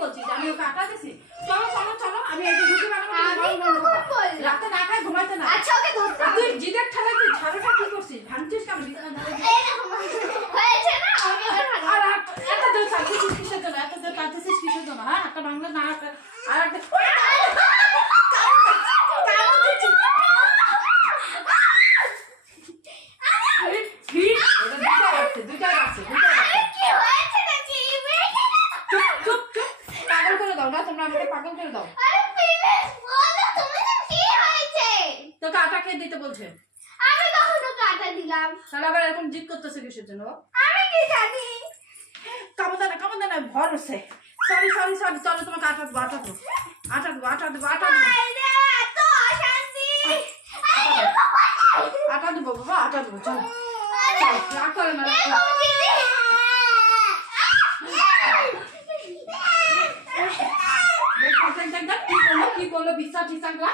বলছিস আমি ওকে আটা দিছি চলো চলো চলো আমি একটু রুটি বানাবো রাতে না খাই ঘুমাইতে না আচ্ছা ওকে ধরতে তুই জিদের ঠালে তুই ঝাড়ুটা কি করছিস ভাঙছিস কেন বিছানা ধারে হয়েছে না আমি আর এত দূর থাকছিস কিসের জন্য এত দূর কাটতেছিস কিসের জন্য হ্যাঁ একটা বাংলা না আর একটা দুইটা আছে চুপ চুপ পাগল করে দাও না তোমরা আমাকে পাগল করে দাও তোকে আটা কে দিতে বলছে আমি কখনো কাটা দিলাম তাহলে আবার এরকম জিদ করতেছে কিসের জন্য আমি কি জানি কামনা না ভর হচ্ছে সরি সরি সরি চলো তোমাকে আটা দেবো আটা দেবো আরে এত অশান্তি আটা দেবো বাবা আটা দেবো চলো রাগ করে না রাগ কি করলো বিশ্বাস টিসাংলা